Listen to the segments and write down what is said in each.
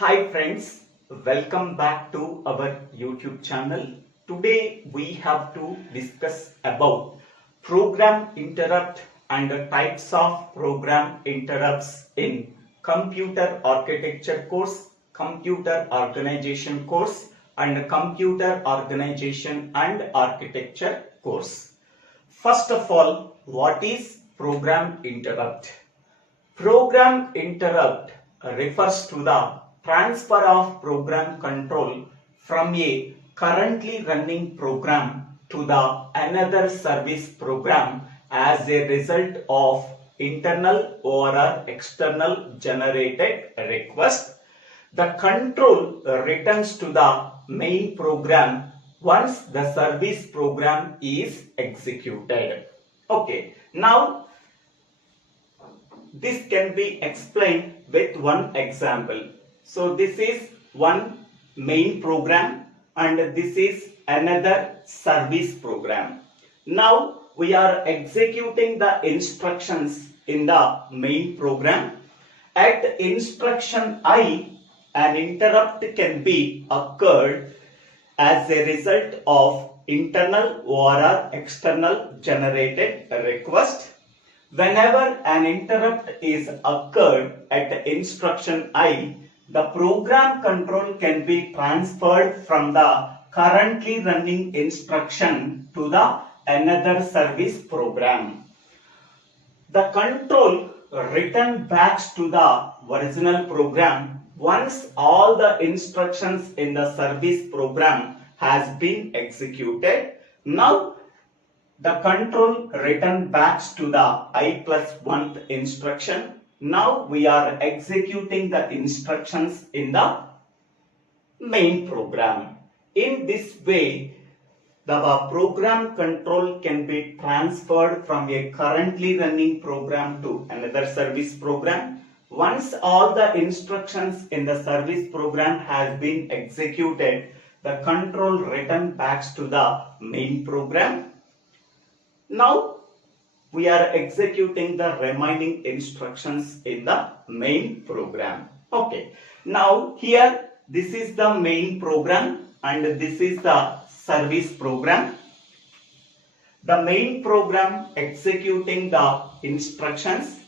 Hi friends, welcome back to our YouTube channel. Today we have to discuss about program interrupt and the types of program interrupts in computer architecture course, computer organization course and computer organization and architecture course. First of all, what is program interrupt? Program interrupt refers to the transfer of program control from a currently running program to the another service program as a result of internal or external generated request. The control returns to the main program once the service program is executed. Okay, now this can be explained with one example. So this is one main program and this is another service program. Now we are executing the instructions in the main program. At instruction I, an interrupt can be occurred as a result of internal or external generated request. Whenever an interrupt is occurred at instruction I, the program control can be transferred from the currently running instruction to the another service program. The control return back to the original program once all the instructions in the service program has been executed. Now the control return back to the I+1 instruction. Now we are executing the instructions in the main program. In this way, the program control can be transferred from a currently running program to another service program. Once all the instructions in the service program has been executed, the control return back to the main program. Now we are executing the remaining instructions in the main program. Okay. Now here this is the main program and this is the service program. The main program executing the instructions.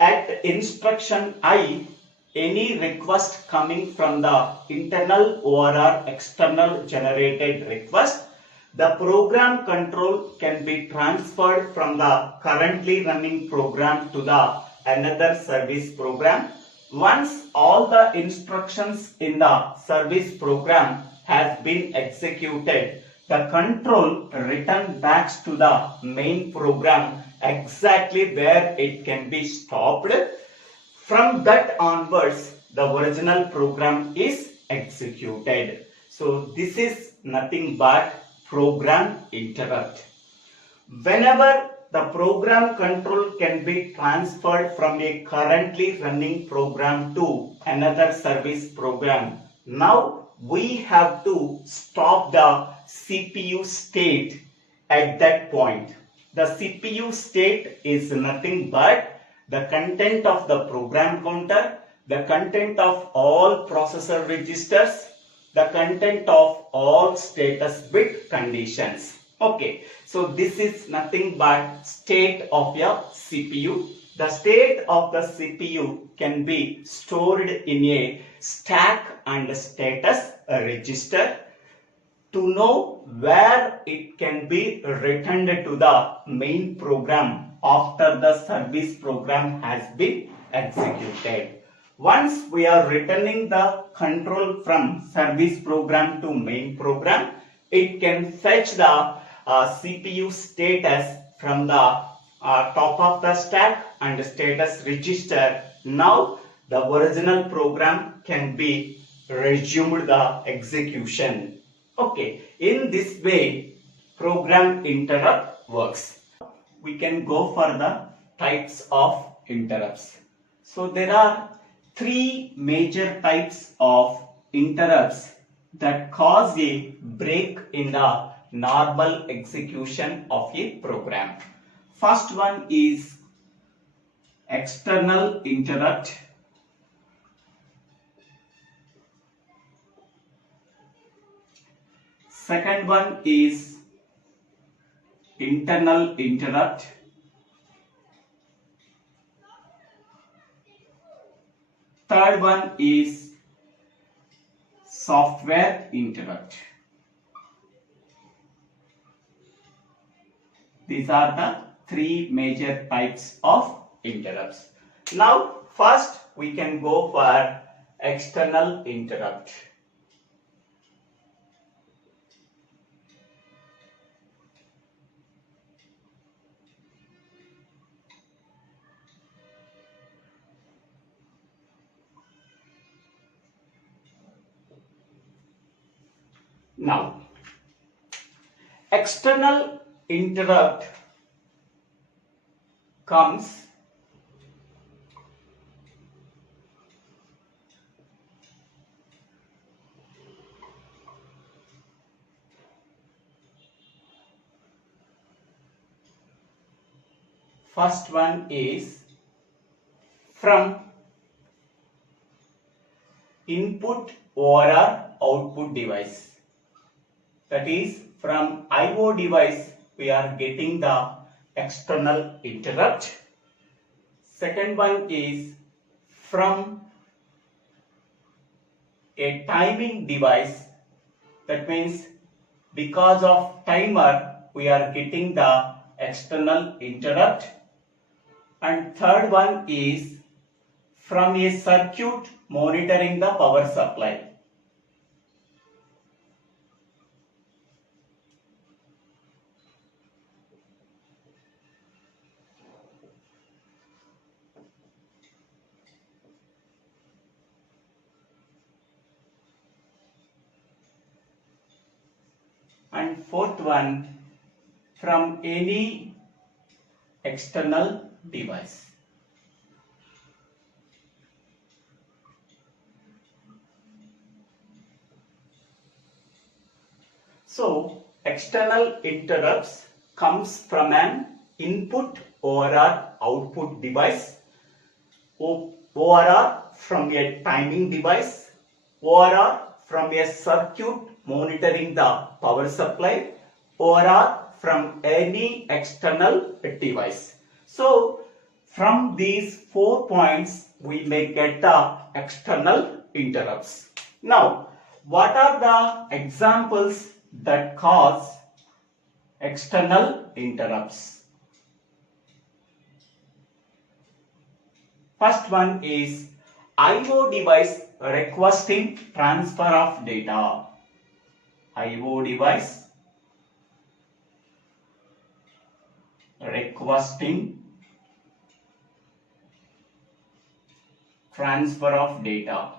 At instruction I, any request coming from the internal or external generated request, the program control can be transferred from the currently running program to the another service program. Once all the instructions in the service program has been executed, the control return back to the main program exactly where it can be stopped. From that onwards, the original program is executed. So this is nothing but program interrupt. Whenever the program control can be transferred from a currently running program to another service program, now we have to stop the CPU state at that point. The CPU state is nothing but the content of the program counter, the content of all processor registers, the content of all status bit conditions. Okay, so this is nothing but state of your CPU. The state of the CPU can be stored in a stack and status register. To know where it can be returned to the main program after the service program has been executed. Once we are returning the control from service program to main program, it can fetch the CPU status from the top of the stack and status register. Now the original program can be resumed the execution. Okay, in this way program interrupt works. We can go for the types of interrupts. So there are three major types of interrupts that cause a break in the normal execution of a program. First one is external interrupt. Second one is internal interrupt. Third one is software interrupt. These are the three major types of interrupts. Now first we can go for external interrupt. Now, external interrupt comes first one is from input or output device. That is, from IO device we are getting the external interrupt. Second one is from a timing device. That means because of timer we are getting the external interrupt. And third one is from a circuit monitoring the power supply. And fourth one from any external device. So external interrupts comes from an input or output device, or from a timing device, or from a circuit monitoring the power supply, or from any external device. So from these 4 points we may get the external interrupts. Now what are the examples that cause external interrupts? First one is IO device requesting transfer of data. IO device requesting transfer of data.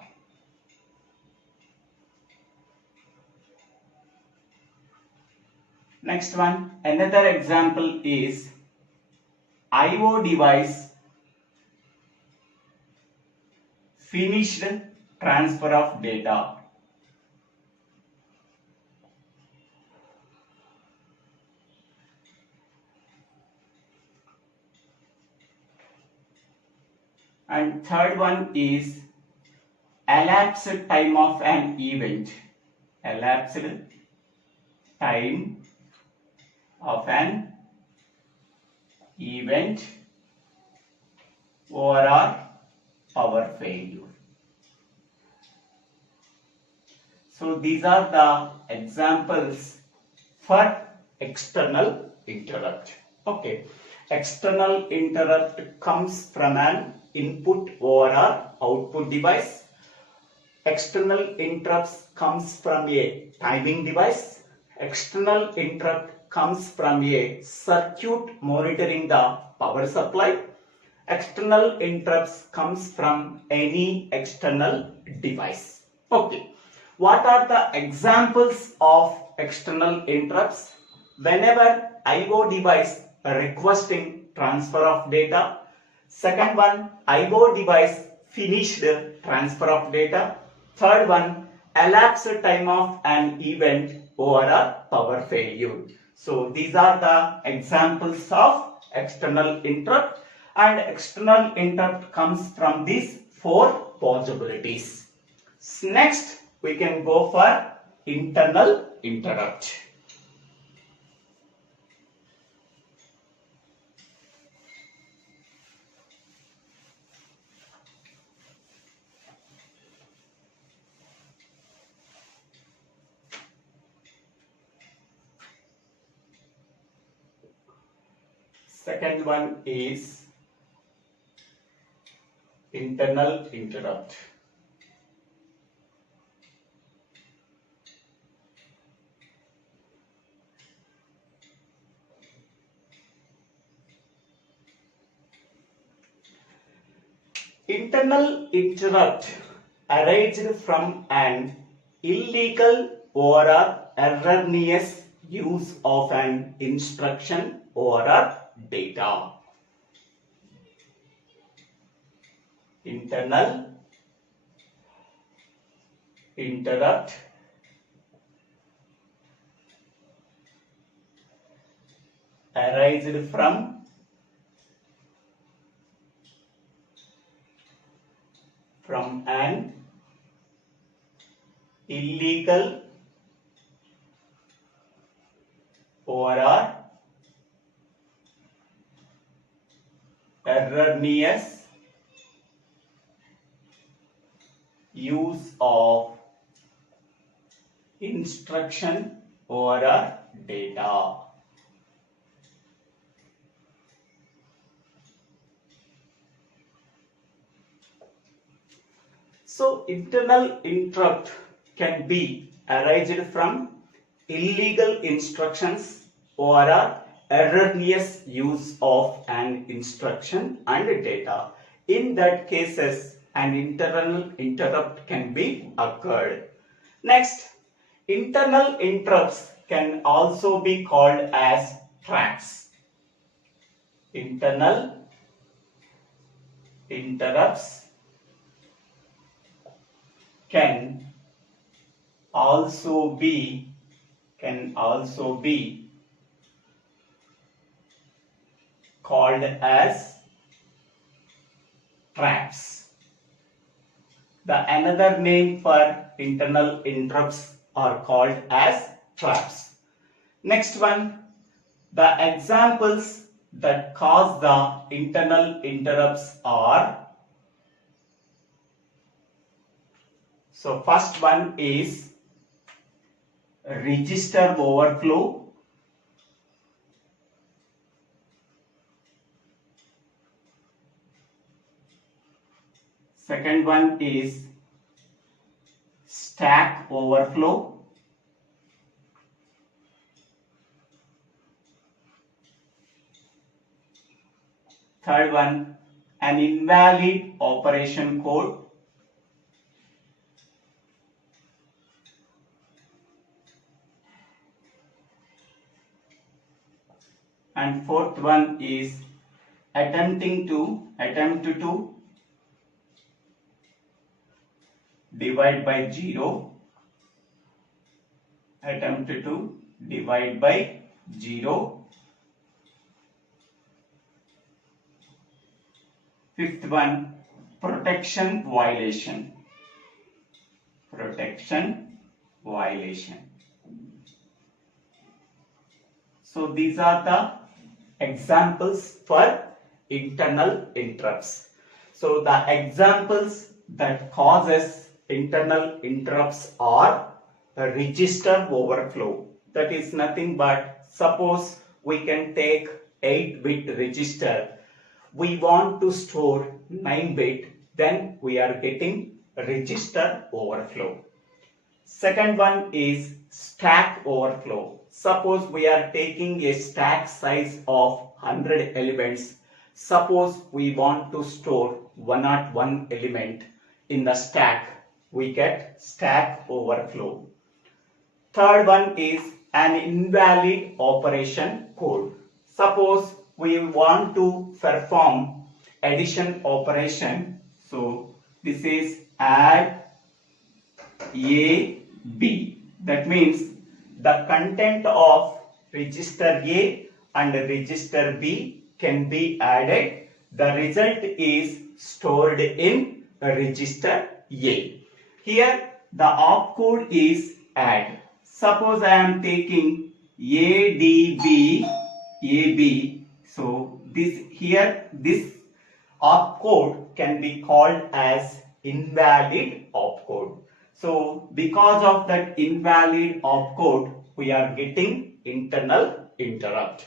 Next one, another example is IO device finished transfer of data. And third one is elapsed time of an event. Elapsed time of an event or power failure. So these are the examples for external interrupt. Okay, external interrupt comes from an input or output device. External interrupts comes from a timing device. External interrupt comes from a circuit monitoring the power supply. External interrupts comes from any external device. Okay, what are the examples of external interrupts? Whenever IO device requesting transfer of data. Second one, IO device finished transfer of data. Third one, elapsed time of an event or a power failure. So these are the examples of external interrupt, and external interrupt comes from these 4 possibilities. Next we can go for internal interrupt. Second one is internal interrupt. Internal interrupt arised from an illegal or erroneous use of an instruction or data. Internal interrupt arised from an illegal or erroneous use of instruction or data. So internal interrupt can be arised from illegal instructions or erroneous use of an instruction and data. In that cases, an internal interrupt can be occurred. Next, internal interrupts can also be called as traps. Internal interrupts can also be called as traps. The another name for internal interrupts are called as traps. Next one, the examples that cause the internal interrupts are, so first one is register overflow. Second one is stack overflow. Third one, an invalid operation code. And fourth one is attempt to divide by 0. Attempt to divide by 0. Fifth one, protection violation. So these are the examples for internal interrupts. So the examples that causes internal interrupts are a register overflow. That is nothing but, suppose we can take 8-bit register. We want to store 9-bit, then we are getting register overflow. Second one is stack overflow. Suppose we are taking a stack size of 100 elements. Suppose we want to store 101 element in the stack. We get stack overflow. Third one is an invalid operation code. Suppose we want to perform addition operation. So this is add A, B. That means the content of register A and register B can be added. The result is stored in register A. Here the opcode is add. Suppose I am taking ADB AB. So this here, this opcode can be called as invalid opcode. So because of that invalid opcode, we are getting internal interrupt.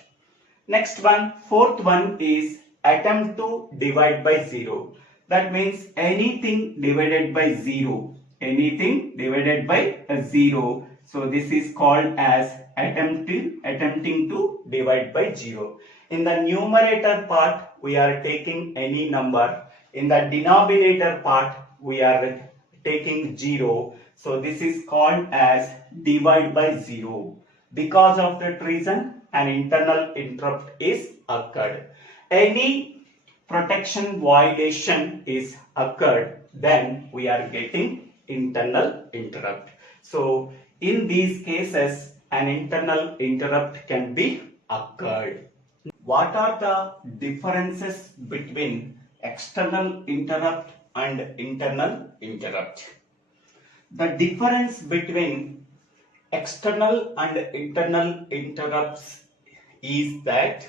Next one, fourth one is attempt to divide by 0. That means anything divided by 0. Anything divided by 0. So this is called as attempting to divide by 0. In the numerator part, we are taking any number. In the denominator part, we are taking 0. So this is called as divide by 0. Because of that reason, an internal interrupt is occurred. Any protection violation is occurred, then we are getting internal interrupt. So in these cases, an internal interrupt can be occurred. What are the differences between external interrupt and internal interrupt? The difference between external and internal interrupts is that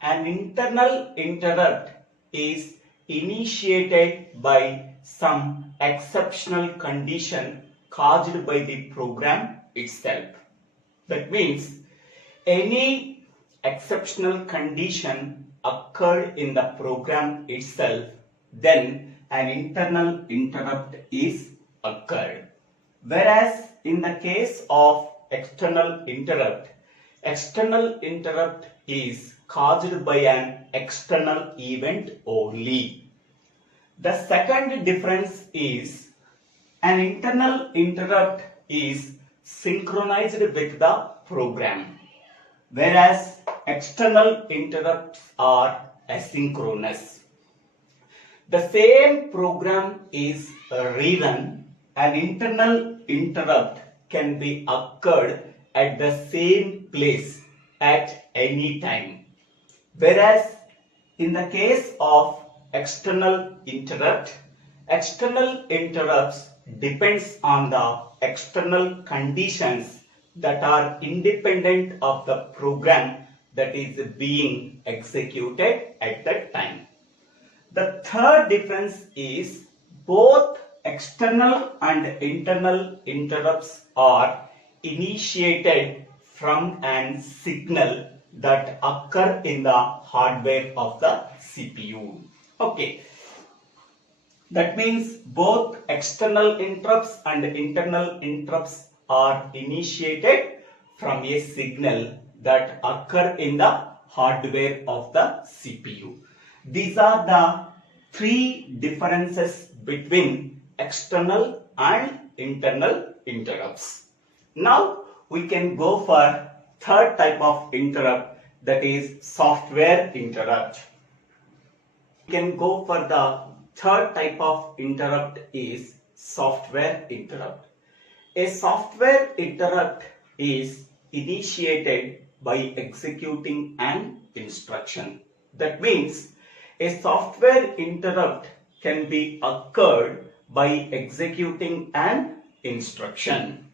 an internal interrupt is initiated by some exceptional condition caused by the program itself. That means any exceptional condition occurred in the program itself, then an internal interrupt is occurred. Whereas in the case of external interrupt is caused by an external event only. The second difference is an internal interrupt is synchronized with the program, whereas external interrupts are asynchronous. The same program is rerun. An internal interrupt can be occurred at the same place at any time. Whereas in the case of external interrupts depends on the external conditions that are independent of the program that is being executed at that time. The third difference is both external and internal interrupts are initiated from an signal that occur in the hardware of the CPU. Okay. That means both external interrupts and internal interrupts are initiated from a signal that occur in the hardware of the CPU. These are the three differences between external and internal interrupts. Now we can go for third type of interrupt, that is software interrupt. We can go for the third type of interrupt is software interrupt. A software interrupt is initiated by executing an instruction. That means a software interrupt can be occurred by executing an instruction.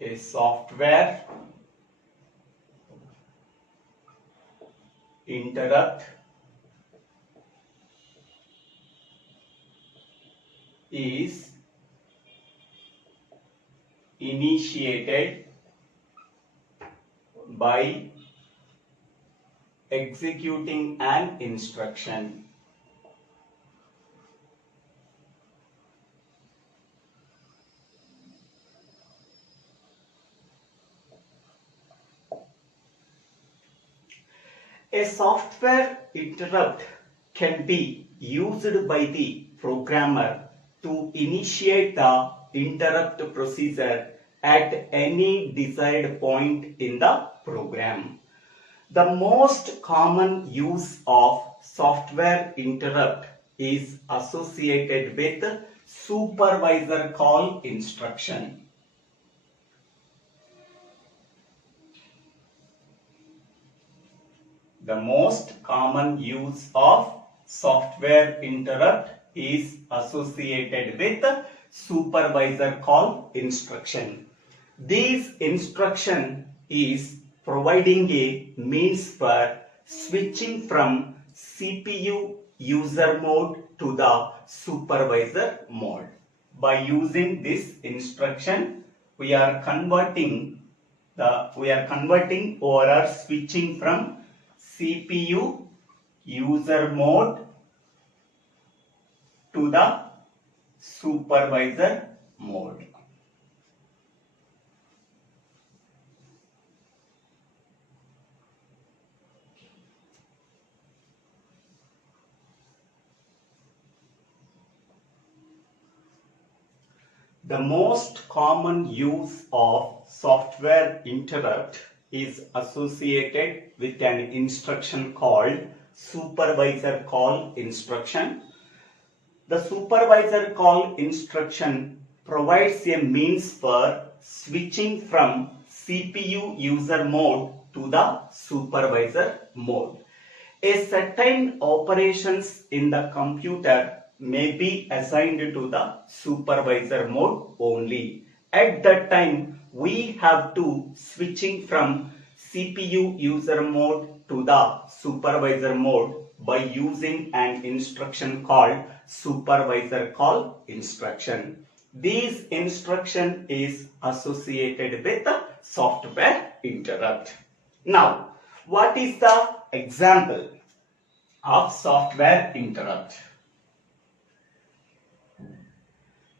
A software interrupt is initiated by executing an instruction. A software interrupt can be used by the programmer to initiate the interrupt procedure at any desired point in the program. The most common use of software interrupt is associated with supervisor call instruction. The most common use of software interrupt is associated with supervisor call instruction. This instruction is providing a means for switching from CPU user mode to the supervisor mode. By using this instruction, we are converting or are switching from CPU user mode to the supervisor mode. The most common use of software interrupt is associated with an instruction called supervisor call instruction. The supervisor call instruction provides a means for switching from CPU user mode to the supervisor mode. A certain operations in the computer may be assigned to the supervisor mode only. At that time, we have to switching from CPU user mode to the supervisor mode by using an instruction called supervisor call instruction. This instruction is associated with the software interrupt. Now, what is the example of software interrupt?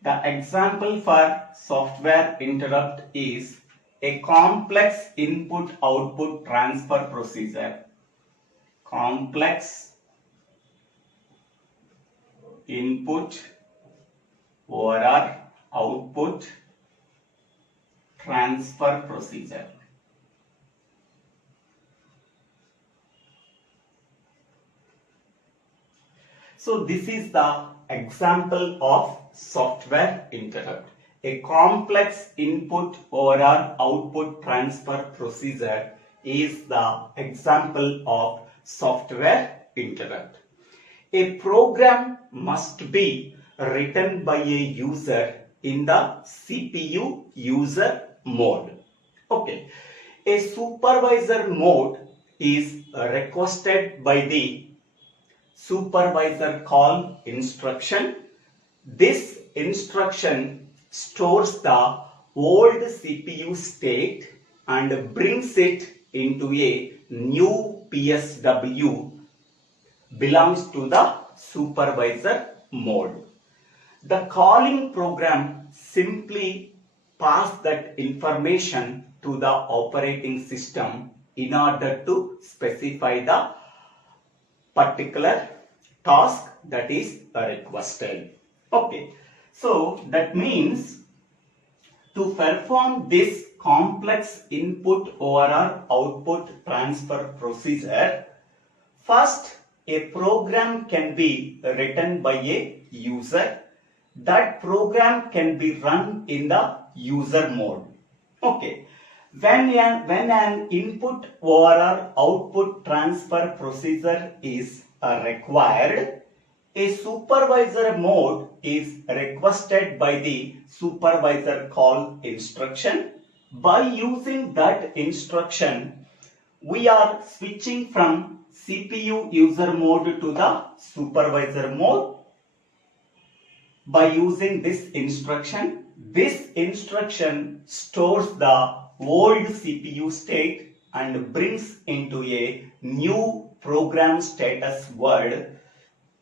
The example for software interrupt is a complex input-output transfer procedure. Complex input or output transfer procedure. So this is the example of software interrupt. A complex input or output transfer procedure is the example of software interrupt. A program must be written by a user in the CPU user mode. Okay. A supervisor mode is requested by the supervisor call instruction. This instruction stores the old CPU state and brings it into a new PSW belongs to the supervisor mode. The calling program simply passes that information to the operating system in order to specify the particular task that is requested. Okay, so that means to perform this complex input or output transfer procedure, first a program can be written by a user. That program can be run in the user mode. Okay, when an input or output transfer procedure is required, a supervisor mode is requested by the supervisor call instruction. By using that instruction, we are switching from CPU user mode to the supervisor mode. By using this instruction stores the old CPU state and brings into a new program status word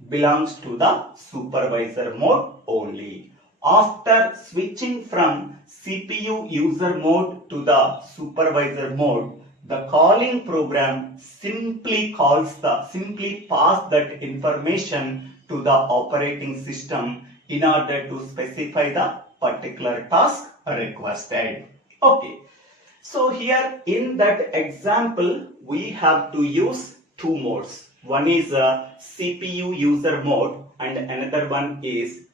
belongs to the supervisor mode only. After switching from CPU user mode to the supervisor mode, the calling program simply pass that information to the operating system in order to specify the particular task requested. Okay, so here in that example we have to use two modes. One is CPU user mode and another one is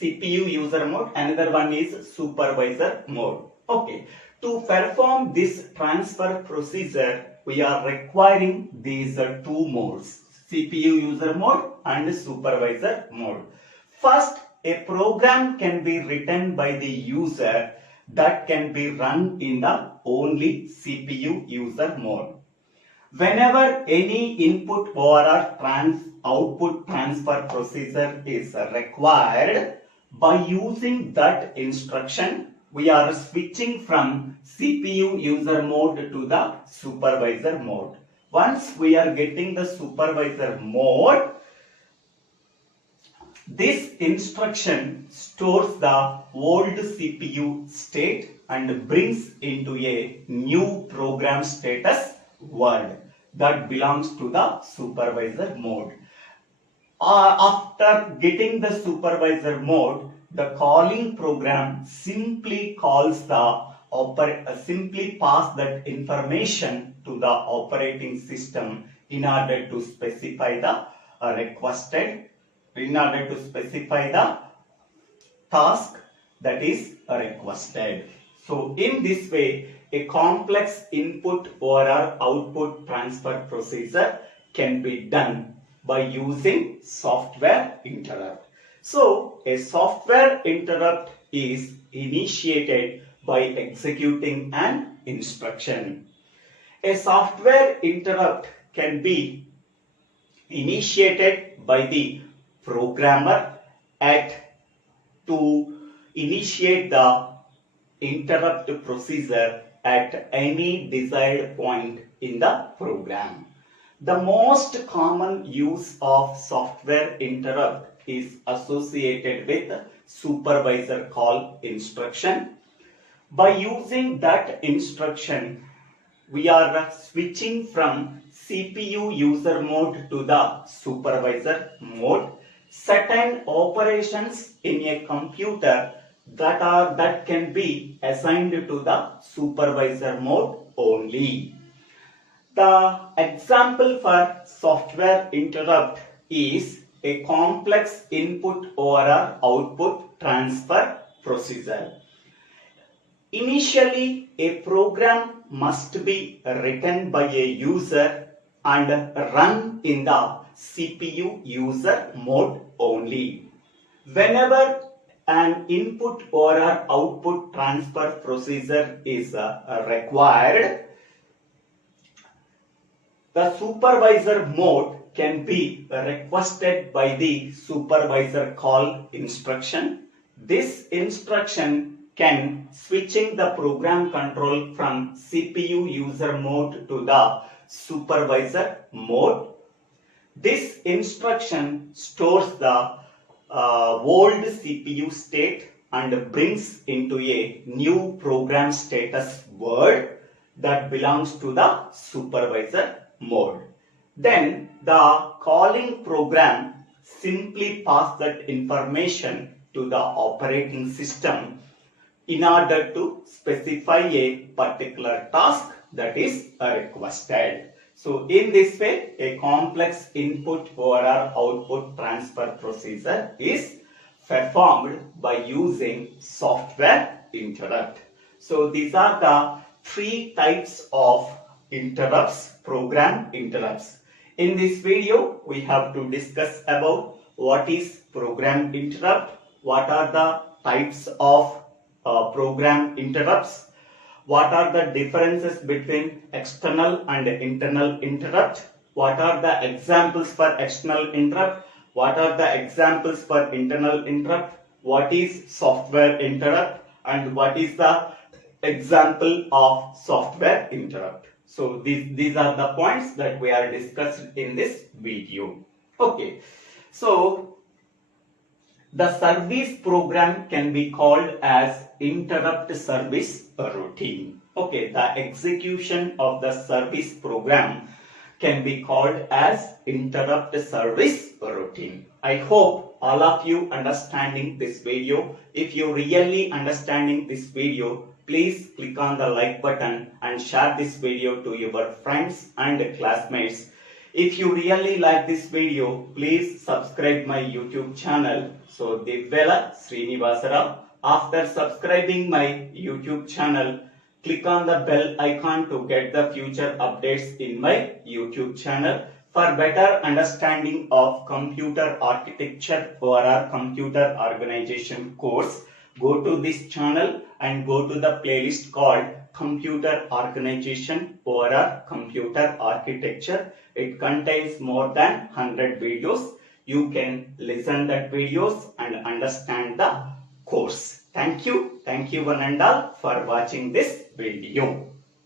CPU user mode, another one is supervisor mode. Okay, to perform this transfer procedure, we are requiring these two modes, CPU user mode and supervisor mode. First, a program can be written by the user that can be run in the only CPU user mode. Whenever any input or output transfer procedure is required, by using that instruction, we are switching from CPU user mode to the supervisor mode. Once we are getting the supervisor mode, this instruction stores the old CPU state and brings into a new program status word that belongs to the supervisor mode. After getting the supervisor mode, the calling program simply calls simply pass that information to the operating system in order to specify the task that is requested. So in this way, a complex input or output transfer procedure can be done by using software interrupt. So a software interrupt is initiated by executing an instruction. A software interrupt can be initiated by the programmer to initiate the interrupt procedure at any desired point in the program. The most common use of software interrupt is associated with supervisor call instruction. By using that instruction, we are switching from CPU user mode to the supervisor mode. Certain operations in a computer that can be assigned to the supervisor mode only. The example for software interrupt is a complex input or output transfer procedure. Initially, a program must be written by a user and run in the CPU user mode only. Whenever an input or output transfer procedure is required, the supervisor mode can be requested by the supervisor call instruction. This instruction can switching the program control from CPU user mode to the supervisor mode. This instruction stores the old CPU state and brings into a new program status word that belongs to the supervisor mode. Then the calling program simply passes that information to the operating system in order to specify a particular task that is requested. So in this way, a complex input or output transfer procedure is performed by using software interrupt. So these are the three types of interrupts, program interrupts. In this video, we have to discuss about what is program interrupt, what are the types of program interrupts, what are the differences between external and internal interrupt, what are the examples for external interrupt, what are the examples for internal interrupt, what is software interrupt, and what is the example of software interrupt. So these are the points that we are discussed in this video. Okay, so the service program can be called as interrupt service routine. Okay, the execution of the service program can be called as interrupt service routine. I hope all of you understanding this video. If you really understanding this video, please click on the like button and share this video to your friends and classmates. If you really like this video, please subscribe my YouTube channel. So DIVVELA SRINIVASA. After subscribing my YouTube channel, click on the bell icon to get the future updates in my YouTube channel. For better understanding of computer architecture for our computer organization course, go to this channel and go to the playlist called Computer Organization for our Computer Architecture. It contains more than 100 videos. You can listen that videos and understand the course. Thank you one and all for watching this video.